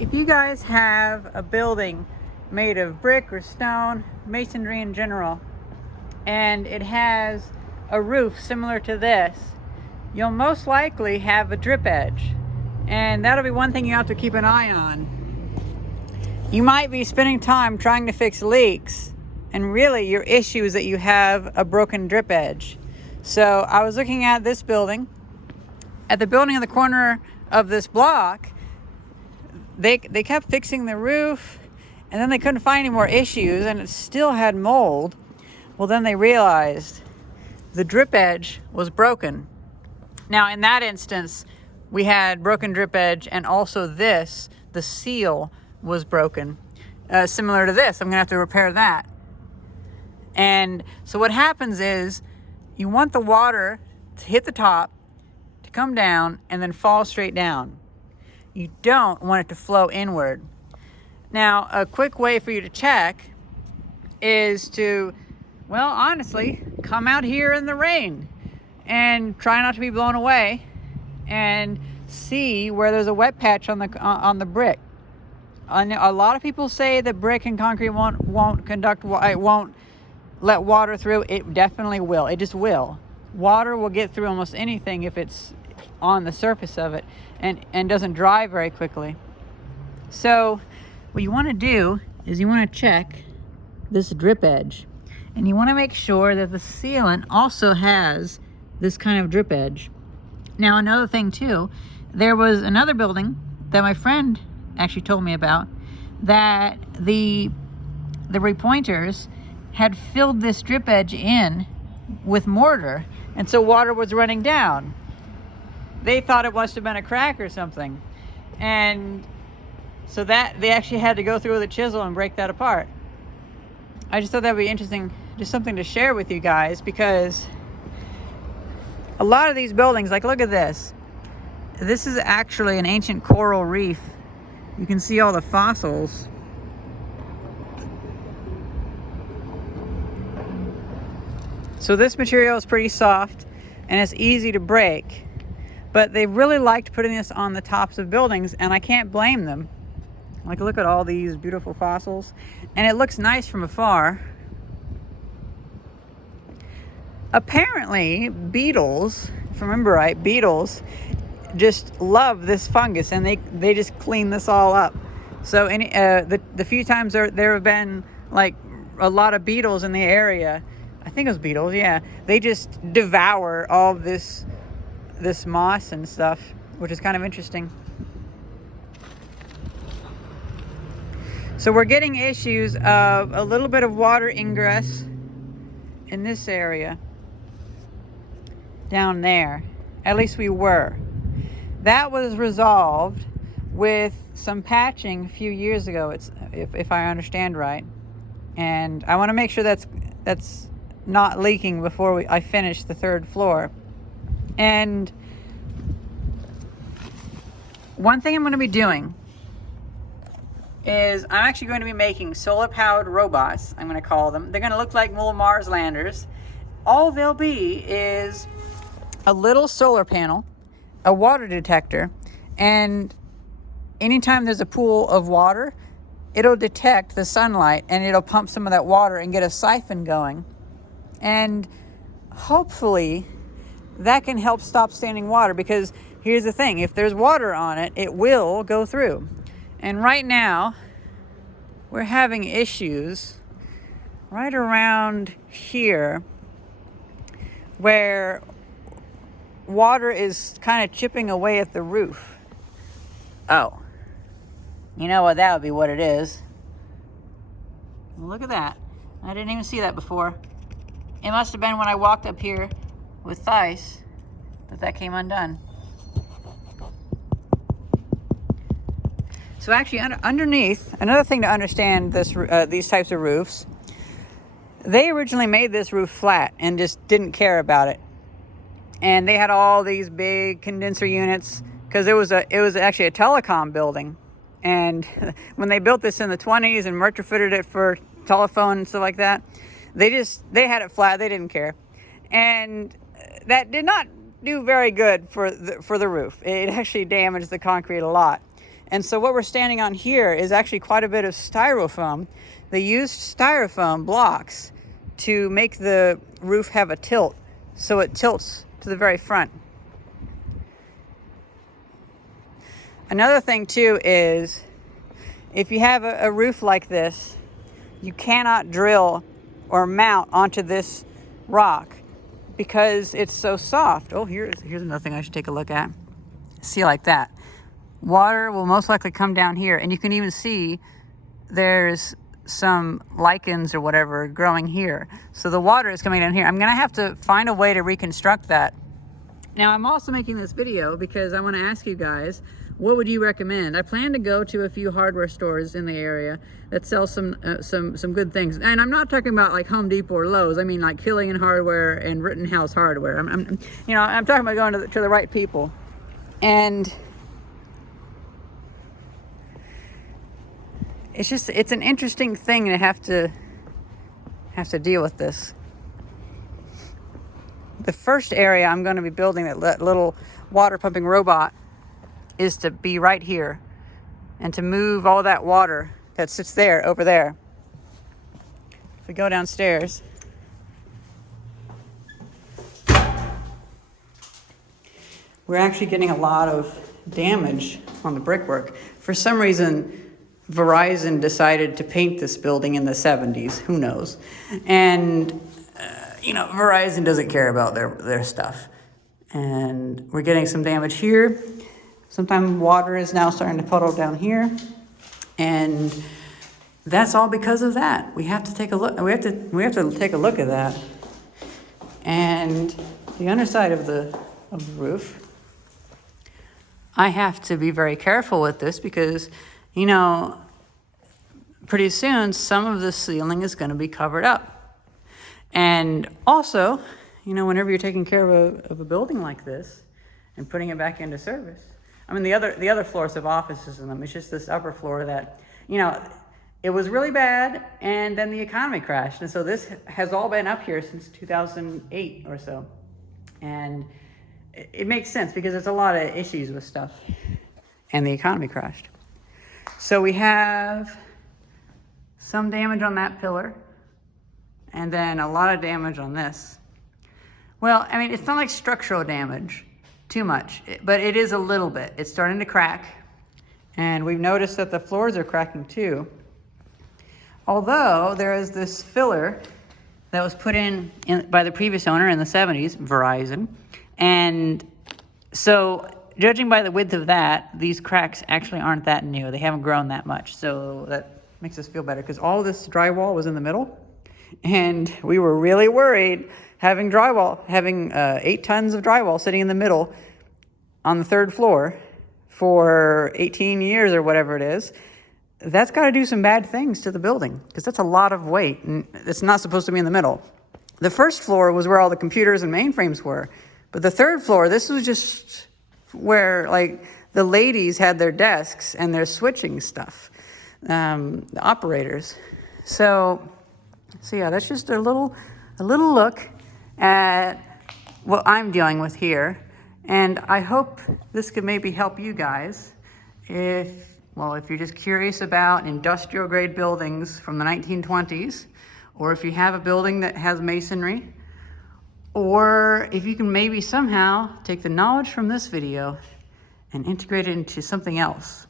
If you guys have a building made of brick or stone, masonry in general, and it has a roof similar to this, you'll most likely have a drip edge. And that'll be one thing you have to keep an eye on. You might be spending time trying to fix leaks, and really your issue is that you have a broken drip edge. So I was looking at this building. At the building on the corner of this block, they kept fixing the roof, and then they couldn't find any more issues, and it still had mold. Well, then they realized the drip edge was broken. Now, in that instance, we had broken drip edge, and also this, the seal was broken. Similar to this, I'm gonna have to repair that. And so what happens is, you want the water to hit the top, to come down, and then fall straight down. You don't want it to flow inward. Now, a quick way for you to check is to, well, honestly, come out here in the rain and try not to be blown away and see where there's a wet patch on the brick. A lot of people say that brick and concrete won't let water through. It definitely will. It just will. Water will get through almost anything if it's on the surface of it and doesn't dry very quickly. So what you want to do is you want to check this drip edge, and you want to make sure that the sealant also has this kind of drip edge. Now, another thing too, there was another building that my friend actually told me about that the repointers had filled this drip edge in with mortar, and so water was running down. They thought it must have been a crack or something, and so that they actually had to go through with a chisel and break that apart. I just thought that would be interesting, just something to share with you guys, because a lot of these buildings, like look at this. This is actually an ancient coral reef. You can see all the fossils. So this material is pretty soft and it's easy to break, but they really liked putting this on the tops of buildings, and I can't blame them. Like, look at all these beautiful fossils, and it looks nice from afar. Apparently, beetles, if I remember right, beetles just love this fungus, and they just clean this all up. So the few times there have been like a lot of beetles in the area, I think it was beetles, yeah, they just devour all this moss and stuff, which is kind of interesting. So we're getting issues of a little bit of water ingress in this area down there. At least we were. That was resolved with some patching a few years ago, if I understand right. And I want to make sure that's not leaking before I finish the third floor. And one thing I'm going to be doing is I'm actually going to be making solar-powered robots, I'm going to call them. They're going to look like little Mars landers. All they'll be is a little solar panel, a water detector, and anytime there's a pool of water, it'll detect the sunlight and it'll pump some of that water and get a siphon going. And hopefully that can help stop standing water, because here's the thing, if there's water on it, it will go through. And right now, we're having issues right around here where water is kind of chipping away at the roof. Oh, you know what, that would be what it is. Look at that. I didn't even see that before. It must have been when I walked up here with ice that came undone. So actually, underneath, another thing to understand these types of roofs, they originally made this roof flat and just didn't care about it. And they had all these big condenser units, because it was actually a telecom building. And when they built this in the 20s and retrofitted it for telephone and stuff like that, they had it flat. They didn't care. And that did not do very good for the roof. It actually damaged the concrete a lot. And so what we're standing on here is actually quite a bit of styrofoam. They used styrofoam blocks to make the roof have a tilt, so it tilts to the very front. Another thing too is, if you have a roof like this, you cannot drill or mount onto this rock because it's so soft. Oh, here's another thing I should take a look at. See, like that. Water will most likely come down here, and you can even see there's some lichens or whatever growing here. So the water is coming down here. I'm gonna have to find a way to reconstruct that. Now, I'm also making this video because I want to ask you guys, what would you recommend? I plan to go to a few hardware stores in the area that sell some good things. And I'm not talking about like Home Depot or Lowe's. I mean like Killian Hardware and Rittenhouse Hardware. I'm talking about going to the right people. And it's an interesting thing to have to deal with this. The first area I'm going to be building, that little water pumping robot, is to be right here and to move all that water that sits there over there. If we go downstairs, we're actually getting a lot of damage on the brickwork. For some reason, Verizon decided to paint this building in the 70s. Who knows? And Verizon doesn't care about their stuff. And we're getting some damage here. Sometimes water is now starting to puddle down here. And that's all because of that. We have to take a look. We have to take a look at that. And the underside of the roof, I have to be very careful with this because, pretty soon some of the ceiling is going to be covered up. And also, whenever you're taking care of a building like this and putting it back into service, I mean, the other floors have offices in them. It's just this upper floor that, it was really bad, and then the economy crashed. And so this has all been up here since 2008 or so. And it makes sense because there's a lot of issues with stuff. And the economy crashed. So we have some damage on that pillar, and then a lot of damage on this. Well, I mean, it's not like structural damage too much, but it is a little bit. It's starting to crack, and we've noticed that the floors are cracking too. Although there is this filler that was put in by the previous owner in the 70s, Verizon, and so judging by the width of that, these cracks actually aren't that new. They haven't grown that much, so that makes us feel better because all this drywall was in the middle, and we were really worried having 8 tons of drywall sitting in the middle on the 3rd floor for 18 years or whatever it is. That's got to do some bad things to the building because that's a lot of weight, and it's not supposed to be in the middle. The 1st floor was where all the computers and mainframes were, but the 3rd floor, this was just where like the ladies had their desks and their switching stuff, the operators. So yeah, that's just a little look at what I'm dealing with here. And I hope this could maybe help you guys if you're just curious about industrial grade buildings from the 1920s, or if you have a building that has masonry, or if you can maybe somehow take the knowledge from this video and integrate it into something else.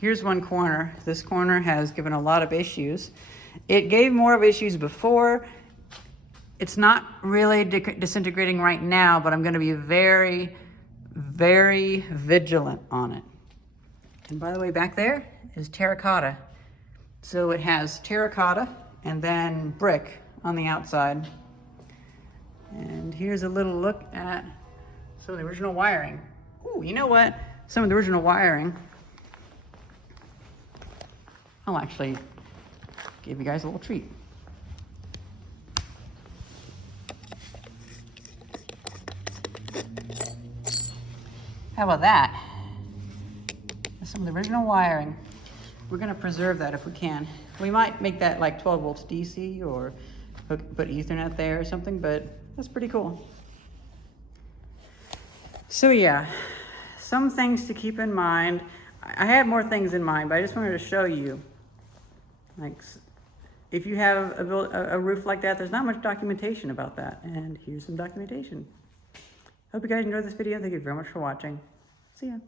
Here's one corner. This corner has given a lot of issues. It gave more of issues before. It's not really disintegrating right now, but I'm going to be very, very vigilant on it. And by the way, back there is terracotta. So it has terracotta and then brick on the outside. And here's a little look at some of the original wiring. Ooh, you know what? Some of the original wiring. I'll actually give you guys a little treat. How about that? Some of the original wiring. We're going to preserve that if we can. We might make that like 12 volts DC or put Ethernet there or something, but that's pretty cool. So yeah, some things to keep in mind. I had more things in mind, but I just wanted to show you. Like, if you have a roof like that, there's not much documentation about that. And here's some documentation. Hope you guys enjoyed this video. Thank you very much for watching. See ya.